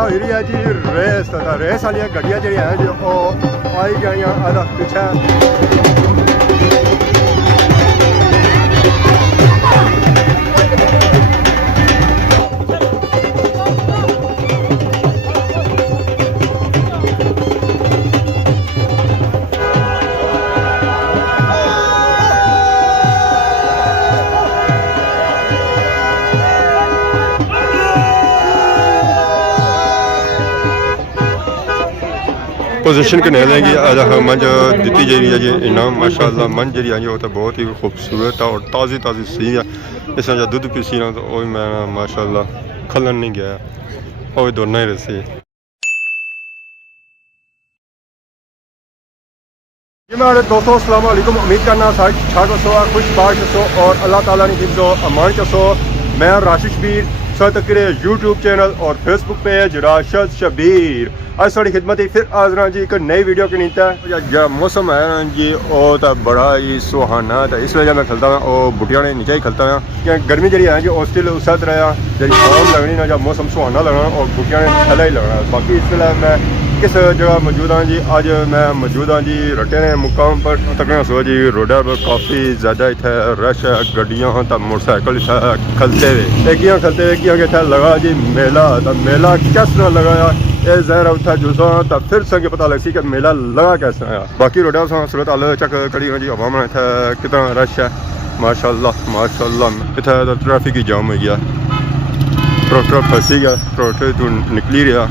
था हुई है जी रेस रेस वाली गड्डियाँ जी हैं जो आई गई आधा पीछे पोजिशन कने लेंगे आज मंज दी जी है जी इनाम माशाअल्लाह मंज जी है तो बहुत ही खूबसूरत है और ताज़ी ताज़ी सी है इस जो दूध पीसी ना तो वही मैं माशाअल्लाह खलन नहीं गया और दोनों ही रसी जी मेरे दोस्तों अस्सलाम वालेकुम उम्मीद करना छाट सो खुश बाश सो और अल्लाह ताला ने हिफ्ज़ो अमान चसो मैं राशिद शबीर सतकरे यूट्यूब चैनल और फेसबुक पेज राशिद शबीर आज साड़ी खिदमत फिर हाज़र जी एक नई वीडियो की नीता है मौसम है जी वो तो बड़ा ही सुहाना तो इस वजह मैं खलता हूँ और बुटिया ने नीचे ही खलता हूँ क्या गर्मी जी है जो स्टिल उसत रहा जी शाम लगनी ना जब मौसम सुहाना लगना और बुटिया ने थला ही लगना बाकी इस वेला मैं किस जगह मौजूद हाँ जी आज मैं मौजूद हाँ जी रटे ने मुकाम पर तकना सो जी रोडा पर काफ़ी ज़्यादा इतना रश है गड्डियाँ तो मोटरसाइकिल इतना खलते हुए एक खलते हुए कि इतना लगा जी मेला तो मेला किस तरह लगाया ये जहरा उठा जुसा तो फिर संगे पता लग सी कि मेला लगा कैसे आया बाकी रोडा सूरत हाल चक कड़ी जी हवा में इतना कितना रश है माशाल्लाह इतना तो ट्रैफिक ही जाम हो गया ट्रैक्टर फंसी गया ट्रैक्टर तू निकली रहा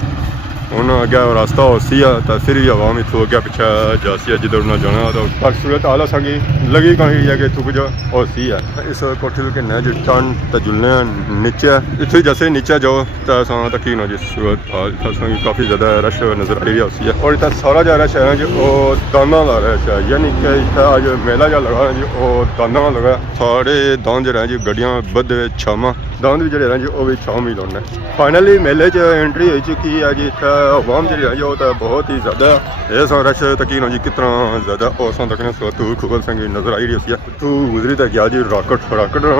उन्होंने अगर रास्ता उसी है तो फिर भी हवा में थो गया पिछा जासी है जिधर ना जाना तो पर सूरत हाल संगी लगी कहीं है कि थुक जो उसी है इस कोठी के न जो टन तो जुलने नीचे इतने जैसे नीचे जाओ तो तक ही ना जी सूरत हाल संगी काफ़ी ज़्यादा रश नज़र आ रही है उसी है और इतना सारा जो रश है जी वो दाना ला रहा है यानी कि आज मेला जो लगा है जी वो दाना लगा सारे दान जो जी गड्डियाँ बद छावा दान भी जो जी वो भी छाव ही लाने फाइनली मेले एंट्री हो चुकी है जी आवाम जी है वो तो बहुत ही ज़्यादा ये रश तकी ना जी कितना ज़्यादा और तकने तू खुबल संगी नज़र आई रही है तू गुजरी तो गया जी राकट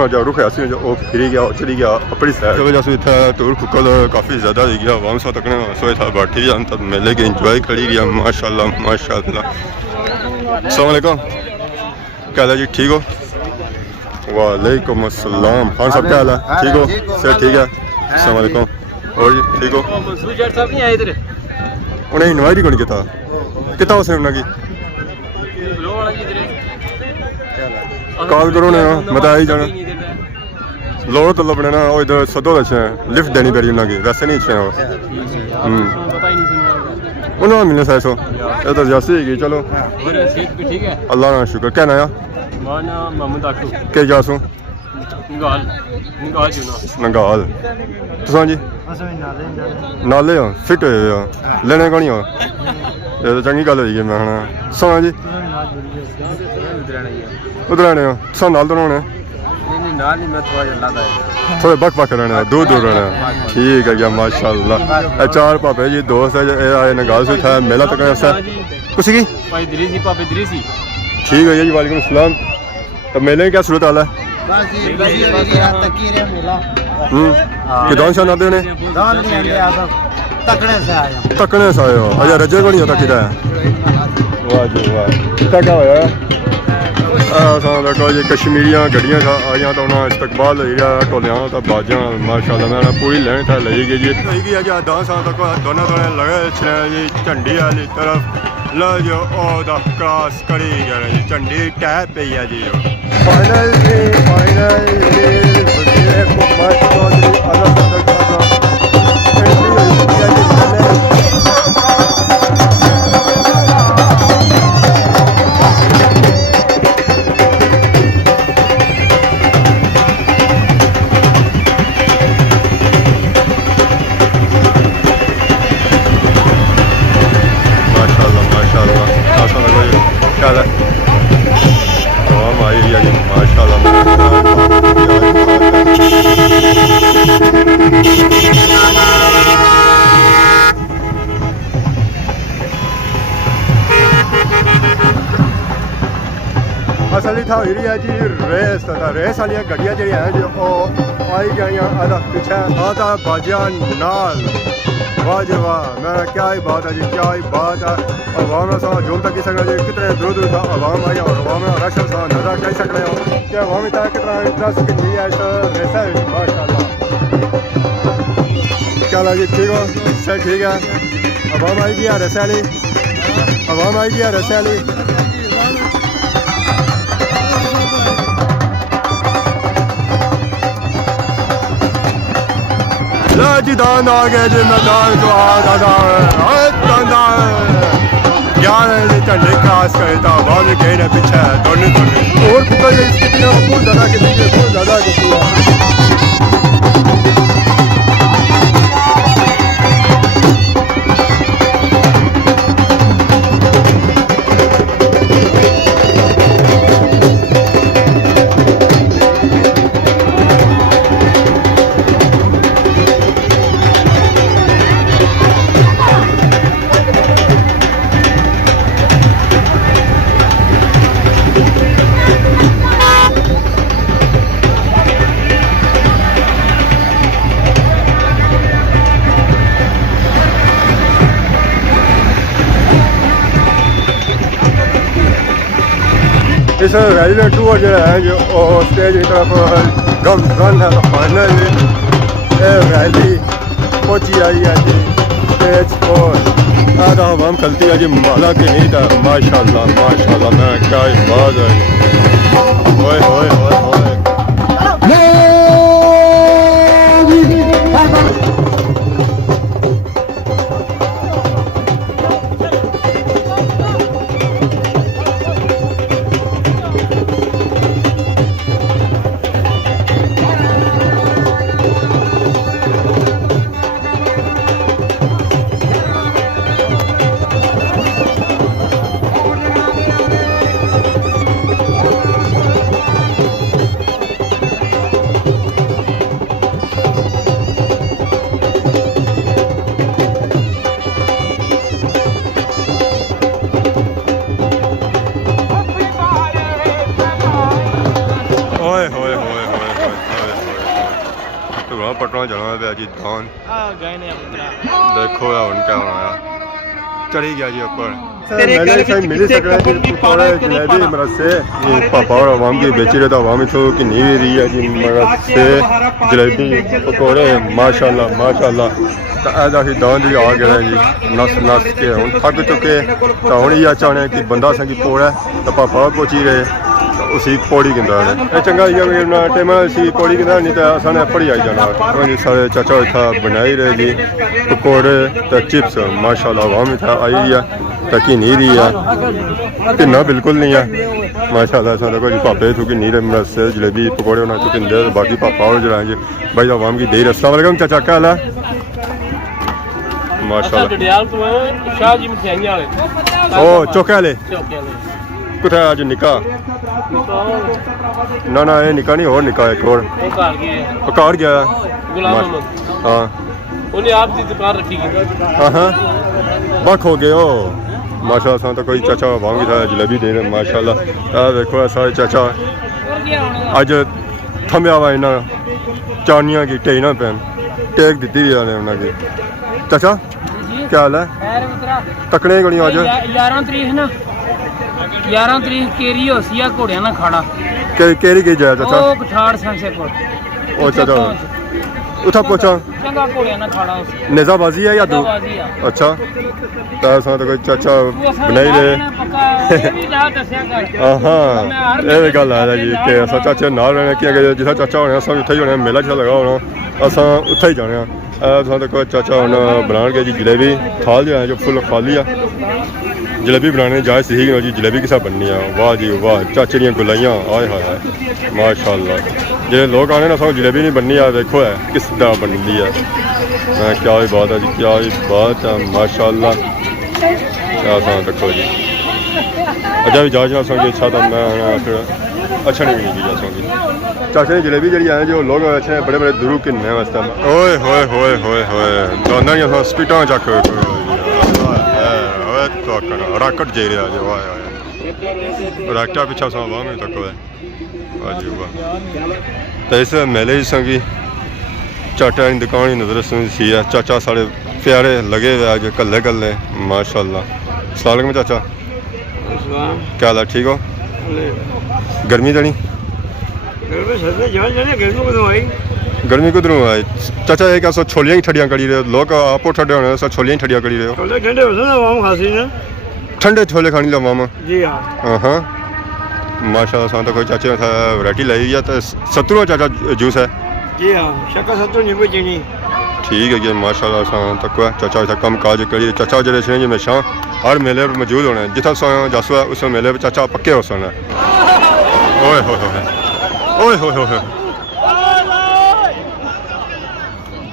जो रुख ऐसे जो फिरी गया और चली गया अपनी साइड वजह से इतना तूर खुकल काफ़ी ज़्यादा ही गया आवाम सा तकने सो था बैठी जान तब मेले के इंजॉय करी गया माशाल्लाह अस्सलाम वालेकुम क्या हाल है जी ठीक हो वालेकुम अस्सलाम खान साहब क्या हाल है ठीक हो सर ठीक है अस्सलाम वालेकुम और जी ठीक हो साहब नहीं आए इधर उन्हें इनवाइट ही कौन किता उसने उन्हें कॉल करो ना मैं तो आई जाना लोड़ तो लपने ना वो इधर सदो अच्छे लिफ्ट देनी पड़ी उन्हें वैसे नहीं अच्छे उन्होंने मिलने साइड सो ये तो जैसे ही चलो अल्लाह ना शुक्र क्या नया क्या जासू नंगाल तुसां जी नाले हो फिट हुए हो लेने को नहीं हो ये तो चंगी गल हुई है मैं हाँ सोना जी उधर आने हो तुसां नाल तो होने थोड़े बक रहने दूर रहने ठीक है क्या माशाल्लाह चार पापे जी दोस्त है आए नगाल से था मेला तक ऐसा कुछ की ठीक है जी वालेकुम अस्सलाम तो मेले में क्या सूरत हाल है दान शान आते ने तकने से आए हो अच्छा रजे को नहीं होता किधर वाह जी वाह कितना क्या होया जी कश्मीरियां गड्डियां आईया तो उन्होंने इस्तकबाल टोलिया तो बाजा माशाल्लाह मैं पूरी लैन था ली गई जी अजा 10 साल तक दोनों लगे जी झंडी वाली तरफ लो जो क्रॉस करी गया जी झंडी टैप पे है जी असली था हुई है जी रेस वाली गड्डियाँ जी हैं जो आई गई आधा पीछे आधा बाजिया नाल वाह जी वाह, मैं क्या ही बात है जी, क्या ही बात है। अवाम सा झूम तक सकना जी, कितने दूर दूर था अवाम आई और अवाम रश सा नजर कह सकते हो कि अवाम इतना कितना इंटरेस्ट कितनी है इस रेसा है माशाल्लाह। क्या ला जी, ठीक हो सर? ठीक है, अवाम आई गया रेसा ली, अवाम आई गया रेसा ली। जी दान आ गए जी, मैदान जो झंडे खास करता बाद में कहीं ना पीछे दोनों और कितने बहुत ज़्यादा कितनी बहुत ज़्यादा कितनी इस रैली टूर जो है जो स्टेज की तरफ गम रन है तो फाइनल रैली पहुंची आई है जी स्टेज पर। आधा हम चलती है जी माला की नींद है माशाल्लाह माशाल्लाह। मैं क्या बात है, ओए ओए ओए ओए पटना जाना पे जी दान देखो यार उनका बनाया चढ़ी गया जी ऊपर मिली सकता है जलेबी मरद से ये पापा और अवाम की बेची रहे तो अवाम तो कि नहीं रही है जी मरद से जलेबी पकौड़े माशाल्लाह माशाल्लाह। तो ऐसा ही दान जी आ गया जी नस नस के हम थक चुके तो हम ये चाहने कि बंदा संगी पौड़ा तो पापा पहुंची रहे उसी पौड़ी गिंदा ने चंगा टाइम असी पौड़ी गिंदा नहीं तो असाने पढ़ी आई जाना जी। सारे चाचा इतना बनाई रहे जी पकौड़े तो चिप्स माशाल्लाह अवाम इतना आई है तो कि नहीं रही है किन्ना बिल्कुल नहीं है माशाल्लाह। असा देखो जी पापे थू कि नहीं रहे मरस जलेबी पकौड़े होना तो किंदे बाकी पापा और जो जी भाई अवाम की दे अस्सलाम वालेकुम चाचा क्या हाल है माशाल्लाह। ओ चौके वाले कुत्थे अज निका ना ना ये निका नहीं और निका एक और कार गया हाँ हाँ बख हो गए हो माशाल्लाह। तो कोई चाचा वांगी था जलेबी दे रहे माशाल्लाह। देखो सारे चाचा अज थम्या हुआ इन्हों चानिया की टेई ना पैन टेक दी हुई उन्होंने चाचा क्या हाल है तकने गलियों अज 11 तरीक केरी होसी घोड़िया ना खाड़ा केरी की जाए चाचा ओ कठाड़ संसे को ओ चाचा उठा पहुंचा चंगा घोड़िया ना खाड़ा नेजाबाजी है या दो अच्छा तो सा तो कोई चाचा बनाई रहे हाँ ये गल है जी कि अस चाचे नाल रहने कि जिस चाचा होने अस उत्थे ही होने मेला जिहा लगा होना अस उत्थे ही जाने तो कोई चाचा हम बना गया जी जलेबी थाल जो है जो फुल खाली है जलेबी बनाने जाए सही जी जलेबी किसा बननी है वाह जी वाह चाचे दियाँ गुलाइयाँ आए हाय हाय माशाल्लाह। जो लोग आने ना सब जलेबी नहीं बननी है देखो है किस तरह बनती है क्या ही बात है जी क्या ही बात है माशाल्लाह। क्या देखो जी अजा भी जा सकती अच्छा तो मैं फिर अच्छा नहीं मिली जा सकती चाचे की जलेबी जी है जो लोग अच्छे बड़े बड़े दूर किन्ने वास्ते ओए होए होए होए होए दोनों ही स्पीटा चक राकट जे रहा जो वाह राकटा पिछा सा वाह में तक है जी वाह। तो इस मेले संगी चाचा की दुकान ही नजर सी है चाचा साढ़े प्यारे लगे हुए आज कल्ले कल्ले माशाल्लाह। अस्सलाम वालेकुम चाचा, क्या हाल है, ठीक हो? गर्मी तो नहीं? गर्मी किधरों आई चाचा? ये क्या सो छोलियां ही ठंडियां करी रहे हो? लोग आपो ठंडे होने सो छोलियां ही ठंडियां करी रहे हो? ठंडे छोले खानी लो मामा जी हाँ। हाँ माशाल्लाह। सा तो कोई चाचे वैरायटी लाई हुई है तो सत्तरों चाचा जूस है? जी हाँ, शक्कर 70 नींबू चीनी। ठीक है जी माशाल्लाह। सा तक चाचा इतना कम काज करी चाचा जड़े से हमेशा हर मेले पर मौजूद होने जितना सो जस है उस मेले पर चाचा पक्के हो सोना। ओए हो ओए हो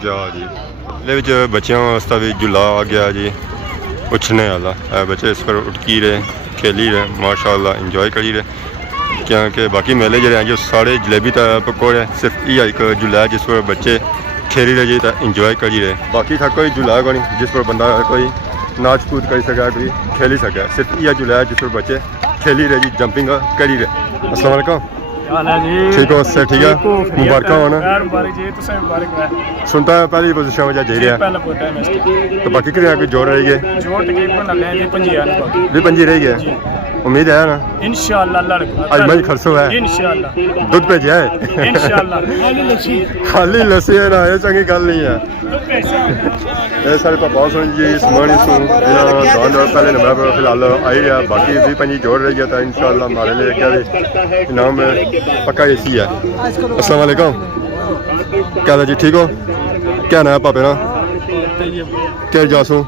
जा जी। ये बच्चों वास्ते भी झूला आ गया जी उछने वाला। बच्चे इस पर उठकी रहे खेली रहे माशाल्लाह इंजॉय करी रहे क्योंकि बाकी मेले जड़े हैं जो सारे जलेबी तो पकौड़े सिर्फ ये एक झूला है जिस पर बच्चे खेली रहे जी तो इंजॉय करी रहे। बाकी था कोई झूला को नहीं जिस पर बंदा कोई नाच कूद कर सके कोई खेली सके। सिर्फ यह झूला है जिस पर बच्चे खेली रहे जी जंपिंग करी रहे। अस्सलाम वालेकुम, ठीक हो? से ठीक है, मुबारक हो ना। सुनता है पहली पोजीशन में जा रहा है तो बाकी कितने कोई जोड़ रही है? भी पंजी रही है, उम्मीद है ना इंशाअल्लाह। आज मैं खर्चो है दूध पे जाए खाली लस्सी है ना, ये चंगी गल नहीं है। ये सारे पापा सुन जी समान सुन पहले नंबर पर फिलहाल आई है। बाकी भी पंजी जोड़ रही है तो इंशाअल्लाह हमारे लिए क्या इनाम पक्का ऐसी है। अस्सलाम वालेकुम, क्या हाल है जी, ठीक हो? क्या नाम है पापे ना? क्या जासू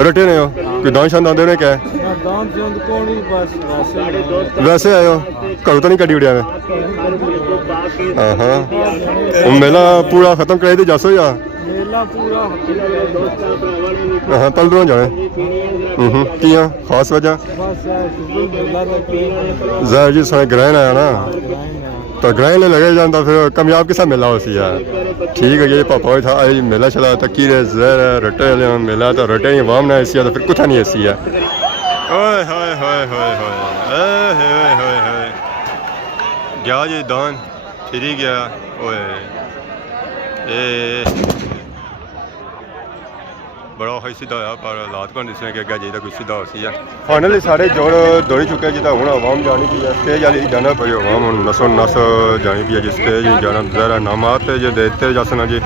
रटे ने हो कोई दान शान आते ने क्या वैसे आए हो घरों तो नहीं कटी उड़िया ने? हाँ मेला पूरा खत्म कराई तो जासो या हाँ तलरों जाने किया खास वजह जहर जी सारे ग्रहण आया ना तो ग्रहण लगे जाता फिर कामयाब किसा मेला हो सी यार। ठीक है ये पापा था आई मेला चला तो की जहर रटे मेला तो रटे नहीं वाम ना ऐसी तो फिर कुछ नहीं ऐसी है। ओए होए होए होए होए गया जी दान फिर ही गया। ओए बड़ा ही सीधा होया पर हालात को दिसने कि अगर जाइए कुछ सीधा हो सी है। फाइनली सारे जोड़ दौड़ी चुके जिदा हूँ आवाम जानी पी है स्टेज वाली जाना पी आवाम हूँ नसो नस जानी पी है जी स्टेज जाना जरा नामात जो देते जासन जी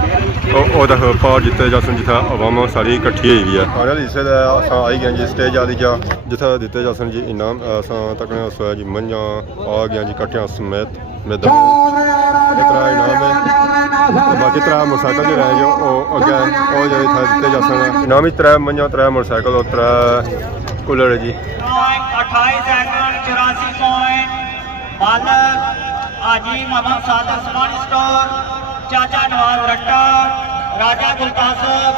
पार जिते जासन जिथे आवाम सारी कट्ठी हुई है। फाइनल हिस्से आई गए जी स्टेज वाली जा जिथे दिते जासन जी इनाम तकने सोया जी मंझा आ गया जी कट्टियां समेत मैदान इतना इनाम है। बाकी त्रै मोटरसाइकिल जो रहे जो अगे जो दिते जा सकते इनाम ही त्रै मंझा त्रै मोटरसाइकिल और त्रै कूलर है जी। 28 सेकंड 84 पॉइंट मालक आजी मोहम्मद सादर सामान स्टोर चाचा नवाज रट्टा राजा गुलकासब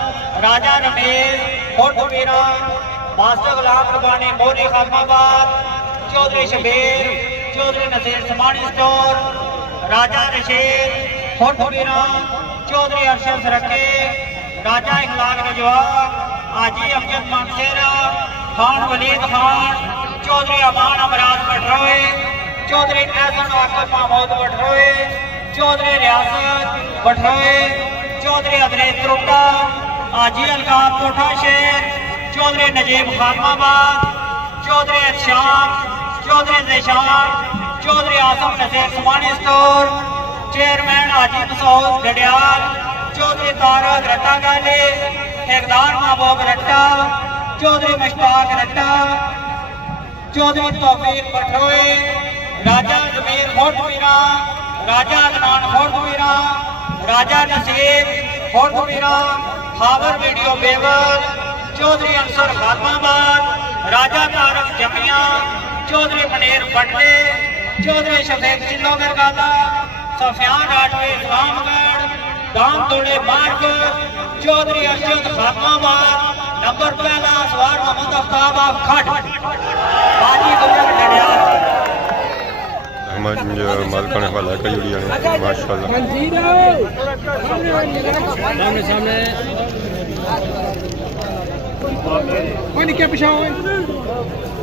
राजा रमेश कोटवीरा मास्टर गुलाम रबानी मोरी खामाबाद चौधरी शबीर चौधरी नसीर सामान स्टोर राजा रशीद कोटवीरा चौधरी अरशद सरके राजा इखलाक रजवान आजी अमजद मानसेरा खान वलीद खान चौधरी अमान अमराज बटरोए चौधरी एहसन वाकफ महमूद बटरोए चौधरी रियासत बटरोए चौधरी अदरेज त्रुटा आजी अलकाब कोठा शेर चौधरी नजीब खानमाबाद चौधरी शाम चौधरी निशान चौधरी आसम नजीर समानी स्टोर चेयरमैन आजी मसूद डडियाल चौधरी तारक रट्टा गाली ठेकेदार महबूब रट्टा चौधरी मुश्ताक रट्टा चौधरी तौफीक बटरोए राजा जमीर होटवीरा राजा अदनान होटवीरा राजा नसीर होटवीरा हावर वीडियो बेवर चौधरी अंसर खानमाबाद राजा तारक जमिया चौधरी मनीर बटले चौधरी शफीक चिल्लो मिर्गादा सफियान राजवी इस्लामगढ़ दाम तोड़े मार्ग चौधरी अरशद खानमाबाद नंबर पहला सवार मोहम्मद आफ्ताब खट बाजी गुजर डडियाल मालकान वाला कई उड़ी माशाल्लाह सामने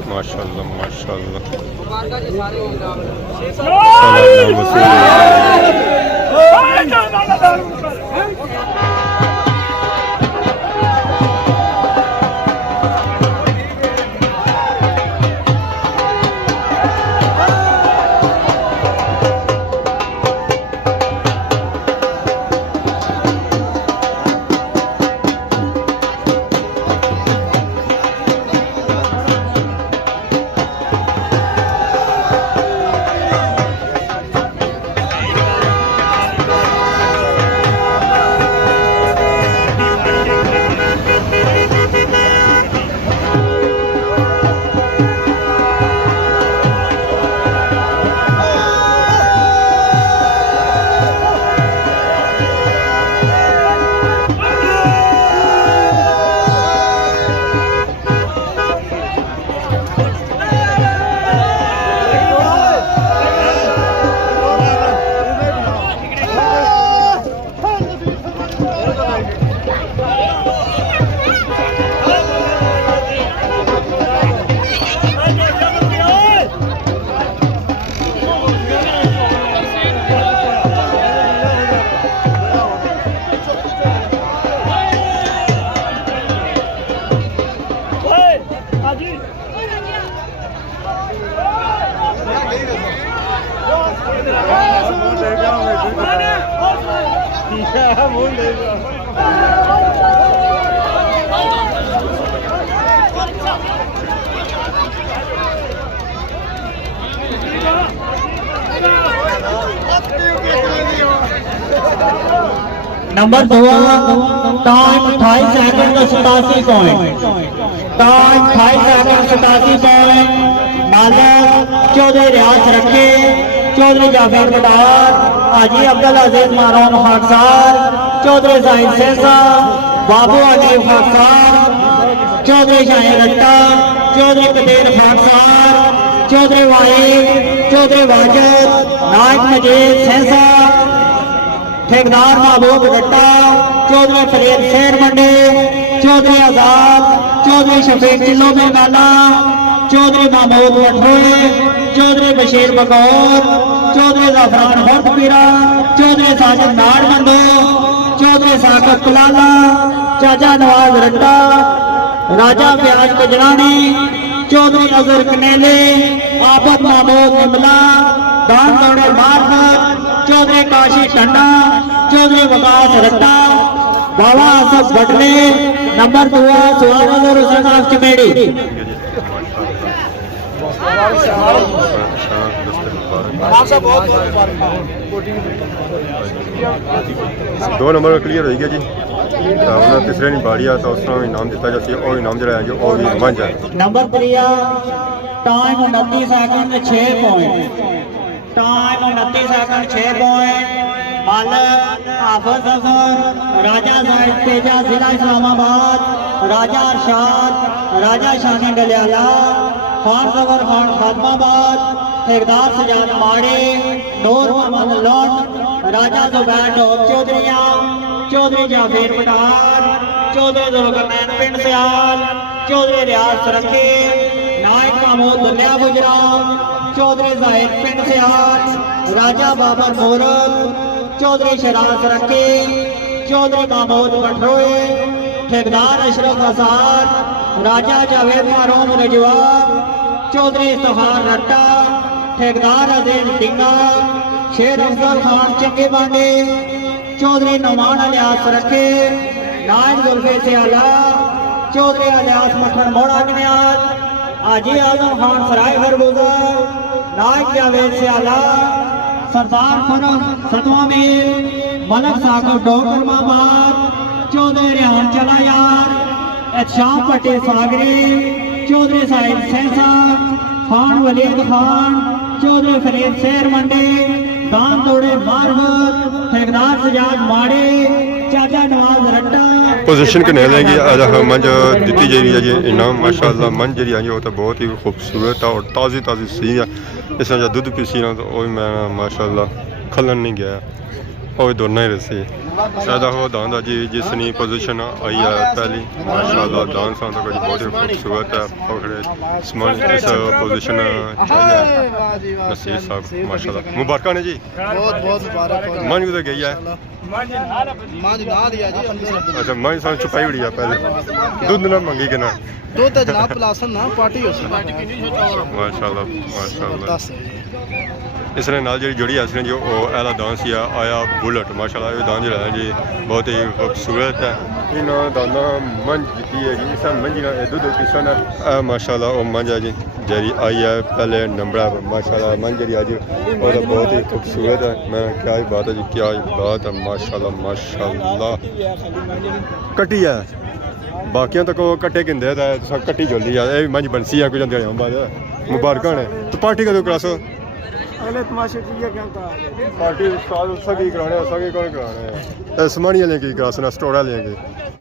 माशाल्लाह माशाल्लाह number 2 time 28 second 87 point time 28 second 87 point मालक चौधरी रियाज रखे चौधरी जाफर बटार हाजी अब्दुल अजीज मारून खाकसार चौधरी साहिब सेसा बाबू अजीब खाकसार चौधरी शाहीन रट्टा चौधरी कदीर खाकसार चौधरी वाहिद चौधरी वाजिद नायक मजीद सेसा ठेकेदार महबूब रट्टा चौधरी फरीद शेर मंडी चौधरी आजाद चौधरी शफीक चिल्लो में नाना चौधरी महमूद वठोए चौधरी बशीर बकौर चौधरी जाफरान हरपीरा चौधरी साजिद नाड़मंदो चौधरी साकब कुलाला चाचा नवाज रट्टा राजा प्याज कजरानी चौधरी अजहर कनेले आफत महमूद निमला दान दौड़े मारफत चौधरी काशी टंडा चौधरी वकास रट्टा बाबा आसफ भटले नंबर 2 सुहानंद हुसैन ऑफ चमेड़ी दो नंबर क्लियर हो गया जी उन्हें तीसरे नहीं बाड़ी तो उस तरह इनाम दिता जाती है और इनाम जरा है जो और भी मंज है number 3 time 29 second 6 point time 29 second 6 point मालक हाफिज अजहर राजा साहिब तेजा जिला इस्लामाबाद राजा अरशाद राजा शानी डलियाला खान सगर खान खातमाबाद ठेकेदार सजाद माड़े नूर मोहम्मद लौट राजा जुबैर डोब चौधरिया चौधरी जाफर पटार चौधरी दुर्गनैन पिंड सियाल चौधरी रियाज सरखे नायक महमूद दुनिया गुजरा चौधरी जाहिद पिंड सियाल राजा बाबर मोरल चौधरी शराज रखे चौधरी महमूद पटरोए ठेकेदार अशरफ असार राजा जावेद मारूम रजवा चौधरी इफ्तार रट्टा ठेकेदार अजीज डिंगा शेर अफजल खान चंगे बांडे चौधरी नौमान अलियास रखे नायक जुल्फे सियाला चौधरी अलियास मठन मोड़ा गनियाल हाजी आजम खान सराय खरबूजा नायक जावेद सियाला सरदार फरह सतवा में मलक साहब डोकरमाबाद चौधरी रेहान चला यार शाह पटे सागरे चौधरी साहिब सेसा खान वलीद खान चौधरी फरीद शेर मंडी दान दौड़े मारवत ठेकेदार सजाद माड़े चाचा नवाज रट्टा पोजीशन कने लेंगी आज मंज दी जा रही है जी इनाम माशाल्लाह मंज जी आई वो तो बहुत ही खूबसूरत है और ताज़ी ताज़ी सी है इस जो दूध पीसी ना तो वही मैं माशाल्लाह खलन नहीं गया और दोनों ही रसी शायद वो दान जी जिसनी पोजीशन आई है पहली माशाल्लाह दान सा तो बहुत ही खूबसूरत है पकड़े समान इस पोजीशन चाहिए नसीर साहब माशाल्लाह मुबारक ने जी बहुत बहुत मुबारक हो मंज उधर गई है मां ना दिया जी अंदर अच्छा मंज सा छुपाई उड़ी है पहले दूध ना मंगी के ना दो तो जनाब प्लासन ना पार्टी हो सी माशाल्लाह माशाल्लाह इसने नाल जी जोड़ी है जी वो एला डांस ही आया बुलेट माशाल्लाह ये डांस जो है जी बहुत ही खूबसूरत है इन दाना मंज जीती है जी इस मंजी ना दूध किसान है माशाल्लाह वो मंज है जी जरी आई है पहले नंबर पर माशाल्लाह मंज जी आज वो तो बहुत ही खूबसूरत है मैं क्या ही बात है जी क्या ही बात है माशाल्लाह माशाल्लाह कटी है बाकियों तक वो कट्टे गिंदे कट्टी जोली है मंज बनसी है कुछ बाद मुबारक ने तो पार्टी कदों क्लास अगले तमाशे की क्या पार्टी सगी कराने सगी कौन कराने समानिया लेंगे क्लास ना स्टोरा लेंगे